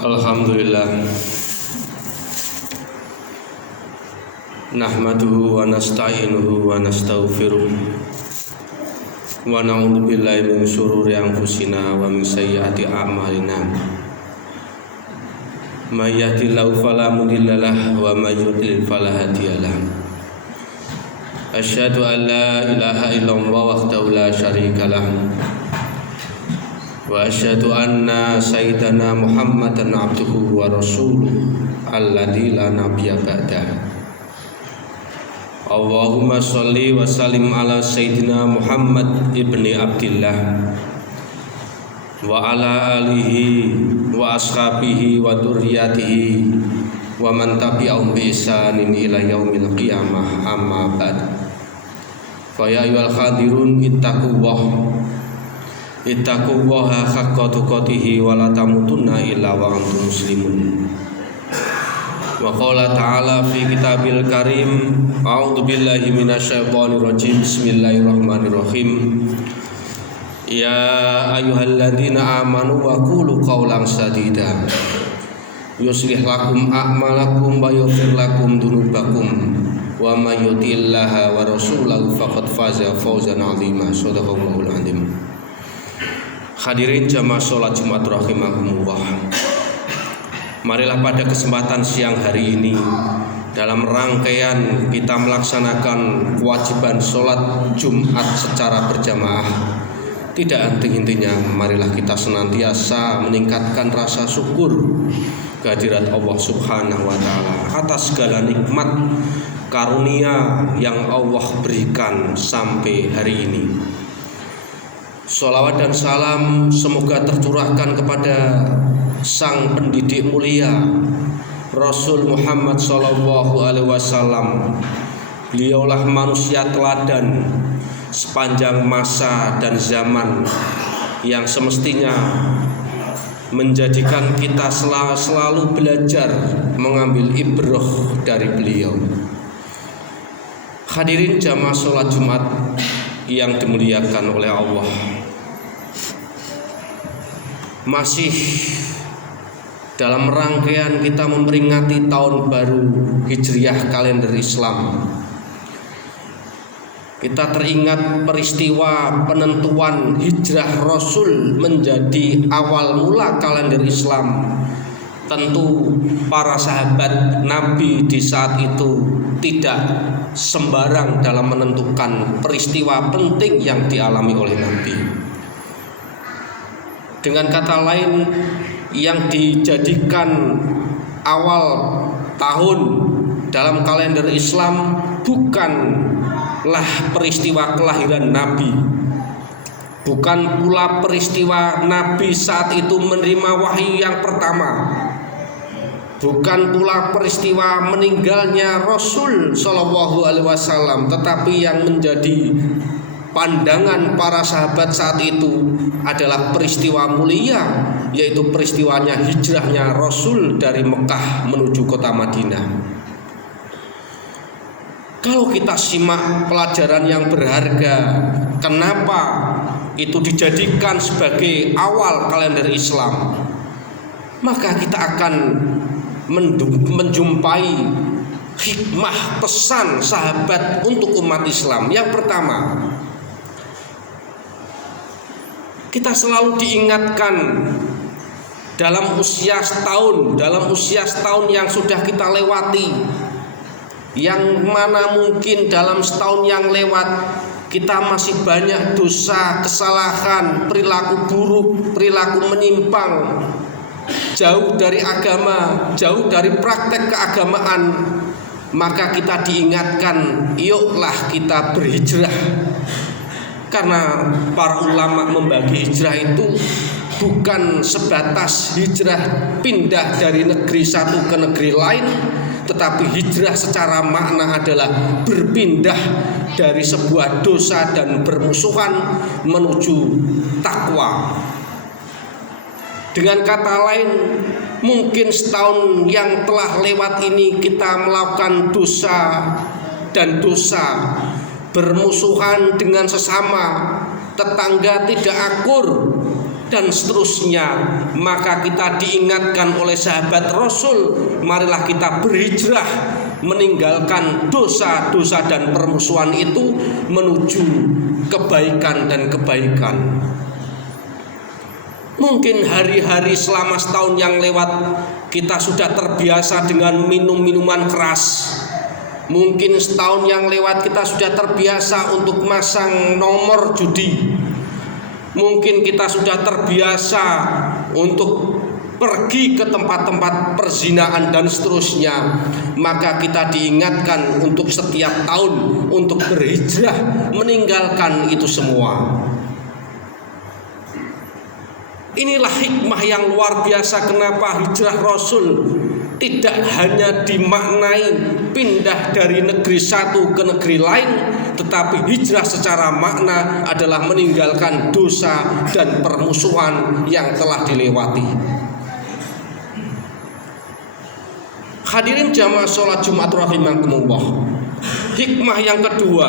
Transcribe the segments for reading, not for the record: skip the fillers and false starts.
Alhamdulillah, nahmaduhu wa nasta'inuhu wa nastaghfiruh wa na'udzu billahi min syururi anfusina wa min sayyiati a'malina. May yahdihillahu fala mudhillalah wa may yudlil fala hadiyalah. Asyhadu an la ilaha illallah wahdahu la syarikalah wa asyhadu anna sayyidana Muhammadan abduhu wa rasuluh alladzi la nabiyya ba'dah. Allahumma sholli wa sallim ala sayyidina Muhammad ibni Abdillah wa ala alihi wa ashabihi wa dzurriyyatihi wa man tabi'ahum bi ihsanin ila yaumil qiyamah, amma ba'd. Fa ya ayyuhal hadirun ittaqullaha haqqa tuqatih wa la tamutunna illa wa antum muslimun. Wa qala ta'ala fi kitabil karim, a'udzu billahi minasyaitonir rajim, bismillahirrahmanirrahim. Ya ayyuhalladzina amanu wa qulu qawlan sadida yuslih lakum a'malakum wa yaghfir lakum dzunubakum wa may yuti'illaha wa rasulahu faqad faza fawzan 'azima. Shadaqallahul 'azim. Hadirin jamaah sholat Jumat rahimakumullah. Marilah pada kesempatan siang hari ini, dalam rangkaian kita melaksanakan kewajiban sholat Jumat secara berjamaah, tidak henti-hentinya marilah kita senantiasa meningkatkan rasa syukur kehadirat Allah Subhanahu wa Ta'ala atas segala nikmat karunia yang Allah berikan sampai hari ini. Sholawat dan salam semoga tercurahkan kepada sang pendidik mulia Rasul Muhammad Sallallahu Alaihi Wasallam. Beliaulah manusia teladan sepanjang masa dan zaman yang semestinya menjadikan kita selalu belajar mengambil ibrah dari beliau. Hadirin jamaah sholat Jumat yang dimuliakan oleh Allah, masih dalam rangkaian kita memperingati tahun baru Hijriah kalender Islam. Kita teringat peristiwa penentuan hijrah Rasul menjadi awal mula kalender Islam. Tentu para sahabat Nabi di saat itu tidak sembarang dalam menentukan peristiwa penting yang dialami oleh Nabi. Dengan kata lain, yang dijadikan awal tahun dalam kalender Islam bukanlah peristiwa kelahiran Nabi, bukan pula peristiwa Nabi saat itu menerima wahyu yang pertama, bukan pula peristiwa meninggalnya Rasul Shallallahu Alaihi Wasallam, tetapi yang menjadi pandangan para sahabat saat itu adalah peristiwa mulia, yaitu peristiwanya hijrahnya Rasul dari Mekah menuju kota Madinah. Kalau kita simak pelajaran yang berharga, kenapa itu dijadikan sebagai awal kalender Islam, maka kita akan menjumpai hikmah pesan sahabat untuk umat Islam. Yang pertama, kita selalu diingatkan dalam usia setahun yang sudah kita lewati, yang mana mungkin dalam setahun yang lewat kita masih banyak dosa, kesalahan, perilaku buruk, perilaku menyimpang, jauh dari agama, jauh dari praktek keagamaan. Maka kita diingatkan, yuklah kita berhijrah. Karena para ulama membagi hijrah itu bukan sebatas hijrah pindah dari negeri satu ke negeri lain, tetapi hijrah secara makna adalah berpindah dari sebuah dosa dan bermusuhan menuju takwa. Dengan kata lain, mungkin setahun yang telah lewat ini kita melakukan dosa dan dosa, bermusuhan dengan sesama, tetangga tidak akur, dan seterusnya. Maka kita diingatkan oleh sahabat Rasul, marilah kita berhijrah meninggalkan dosa-dosa dan permusuhan itu menuju kebaikan dan kebaikan. Mungkin hari-hari selama setahun yang lewat kita sudah terbiasa dengan minum-minuman keras. Mungkin setahun yang lewat kita sudah terbiasa untuk masang nomor judi. Mungkin kita sudah terbiasa untuk pergi ke tempat-tempat perzinaan dan seterusnya. Maka kita diingatkan untuk setiap tahun untuk berhijrah meninggalkan itu semua. Inilah hikmah yang luar biasa kenapa hijrah Rasul tidak hanya dimaknai pindah dari negeri satu ke negeri lain, tetapi hijrah secara makna adalah meninggalkan dosa dan permusuhan yang telah dilewati. Hadirin jamaah sholat Jumat rahimakumullah. Hikmah yang kedua,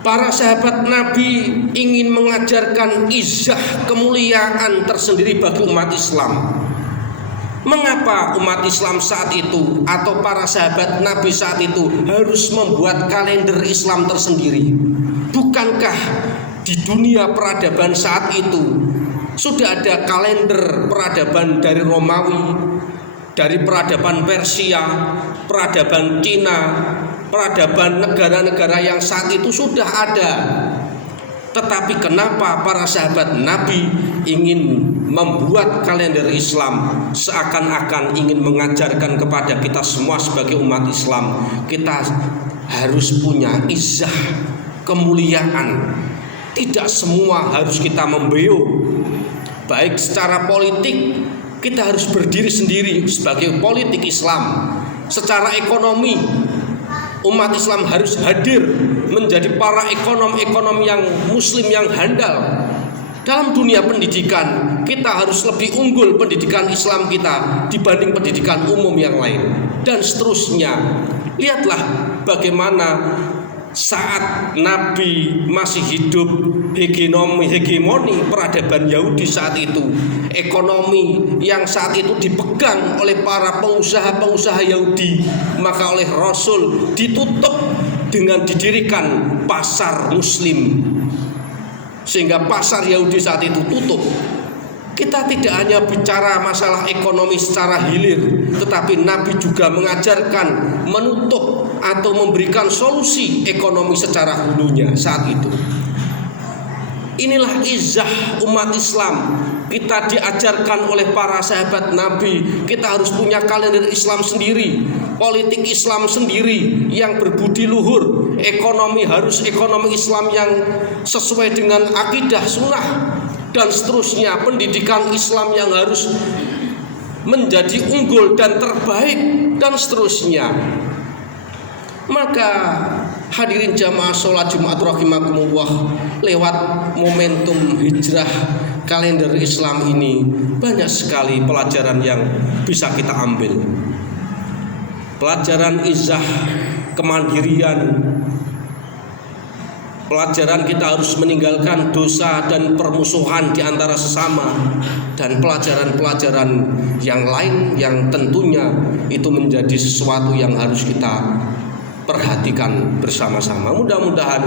para sahabat Nabi ingin mengajarkan izzah kemuliaan tersendiri bagi umat Islam. Mengapa umat Islam saat itu atau para sahabat Nabi saat itu harus membuat kalender Islam tersendiri? Bukankah di dunia peradaban saat itu sudah ada kalender peradaban dari Romawi, dari peradaban Persia, peradaban Cina, peradaban negara-negara yang saat itu sudah ada. Tetapi kenapa para sahabat Nabi ingin membuat kalender Islam seakan-akan ingin mengajarkan kepada kita semua sebagai umat Islam, kita harus punya izzah, kemuliaan. Tidak semua harus kita membeo. Baik secara politik, kita harus berdiri sendiri sebagai politik Islam. Secara ekonomi, umat Islam harus hadir menjadi para ekonom-ekonom yang muslim yang handal. Dalam dunia pendidikan, kita harus lebih unggul pendidikan Islam kita dibanding pendidikan umum yang lain, dan seterusnya. Lihatlah bagaimana saat Nabi masih hidup, hegemoni peradaban Yahudi saat itu, ekonomi yang saat itu dipegang oleh para pengusaha-pengusaha Yahudi, maka oleh Rasul ditutup dengan didirikan pasar Muslim, sehingga pasar Yahudi saat itu tutup. Kita tidak hanya bicara masalah ekonomi secara hilir, tetapi Nabi juga mengajarkan menutup atau memberikan solusi ekonomi secara hulunya saat itu. Inilah izzah umat Islam. Kita diajarkan oleh para sahabat Nabi, kita harus punya kalender Islam sendiri, politik Islam sendiri yang berbudi luhur, ekonomi harus ekonomi Islam yang sesuai dengan akidah sunnah, dan seterusnya. Pendidikan Islam yang harus menjadi unggul dan terbaik, dan seterusnya. Maka hadirin jamaah sholat Jumat rahimakumullah, lewat momentum hijrah kalender Islam ini banyak sekali pelajaran yang bisa kita ambil. Pelajaran izzah, kemandirian, pelajaran kita harus meninggalkan dosa dan permusuhan di antara sesama, dan pelajaran-pelajaran yang lain yang tentunya itu menjadi sesuatu yang harus kita perhatikan bersama-sama. Mudah-mudahan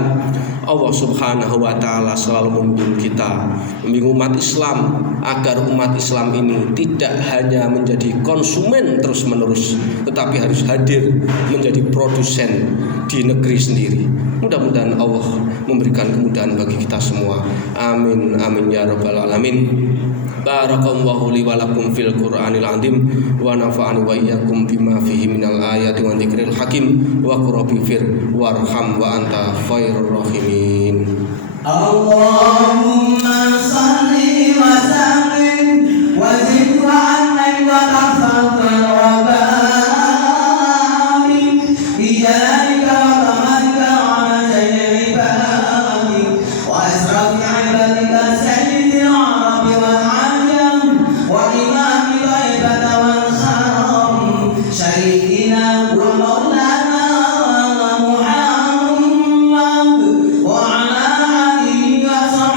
Allah Subhanahu wa Ta'ala selalu membimbing kita, membimbing umat Islam, agar umat Islam ini tidak hanya menjadi konsumen terus-menerus, tetapi harus hadir menjadi produsen di negeri sendiri. Mudah-mudahan Allah memberikan kemudahan bagi kita semua. Amin amin ya rabbal alamin. Barakallahu li wa lakum fil Qur'anil azim wa nafa'ani wa iyyakum bima fihi minal ayati wa dzikril hakim wa qurbi fir warham wa anta khairur rahimin. Allahumma salli wa sallim wa zid wa anna wa tafaddal wa barik biyaika wa tamakka ala sayyidi ibadika wa asrafi ibadika sayyidi arabi wal ajam wa imami taibata wal kharam sayyidina wa maulana Muhammad wa ala alihi wa sahbihi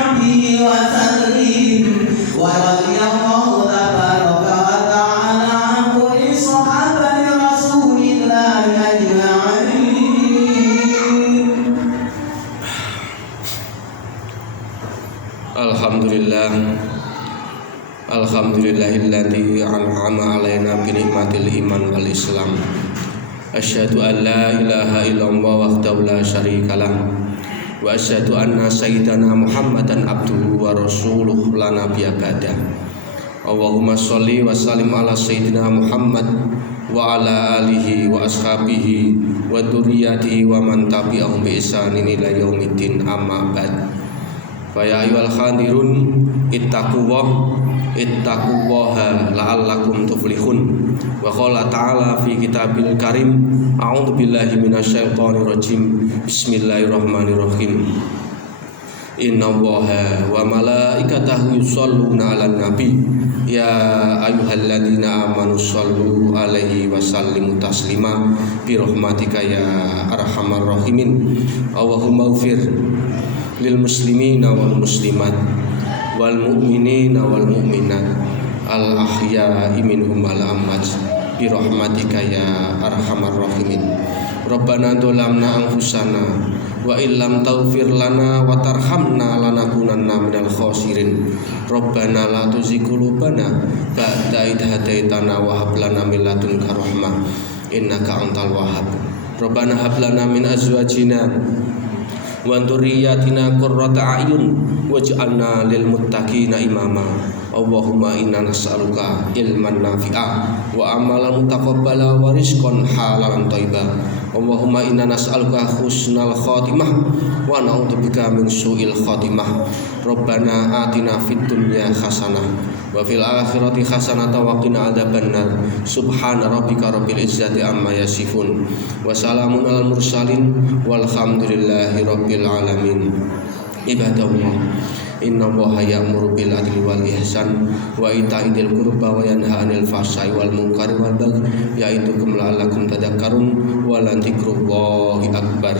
Alhamdulillah, alhamdulillahilladzi an'ama alaina bi nikmatil iman wal islam. Asyhadu an la ilaha illallah wahdahu la syarikalah wa asyhadu anna sayyidana Muhammadan abduhu wa rasuluhu la nabiyya ba'dah. Allahumma sholli wa sallim ala sayyidina Muhammad wa ala alihi wa ashabihi wa dzurriyyatihi wa man tabi'ahum bi ihsanin ila yaumiddin, amma ba'd. Fa ya ayyuhal khadirun ittaqullaha la'allakum tuflihun. Wa qala ta'ala fi kitabil karim, a'udzu billahi minasyaitonir rajim. Bismillahirrahmanirrahim. Innallaha wa malaikatahu yusholluna 'alan nabi ya ayyuhalladzina amanu shollu 'alaihi wa sallimu taslima bi rahmatika ya arhamar rahimin. Allahumma ighfir lil muslimina wal muslimat wal mu'minina wal mu'minat al ahya'i minhum al amwat bi rahmatika ya arhamar rahimin. Rabbana dzalamna anfusana wa illam taghfir lana wa tarhamna lanakunanna minal khasirin. Rabbana la tuzigh qulubana ba'da idh hadaitana wa hab lana min ladunka rahmah innaka antal wahhab. Rabbana hab lana min azwajina wa dzurriyyatina qurrata a'yun waj'alna lil muttaqina imama. Allahumma inna nas'aluka ilman nafi'a wa amalan mutaqabbala wa rizqan halalan thayyiban. Allahumma inna nas'aluka husnal khatimah wa na'udzubika min su'il khatimah. Rabbana atina fid dunya hasanah wa fil akhirati hasanah wa qina adzabannar. Subhana rabbika rabbil izzati amma yasifun wa salamun alal mursalin walhamdulillahi rabbil alamin. Ibadallah, innallaha ya'muru bil adli wal ihsan wa ita'i dzil qurba wa yanha 'anil fahsya'i wal munkari wal baghi ya'idukum la'allakum tadhakkarun wa la dzikrullahi akbar.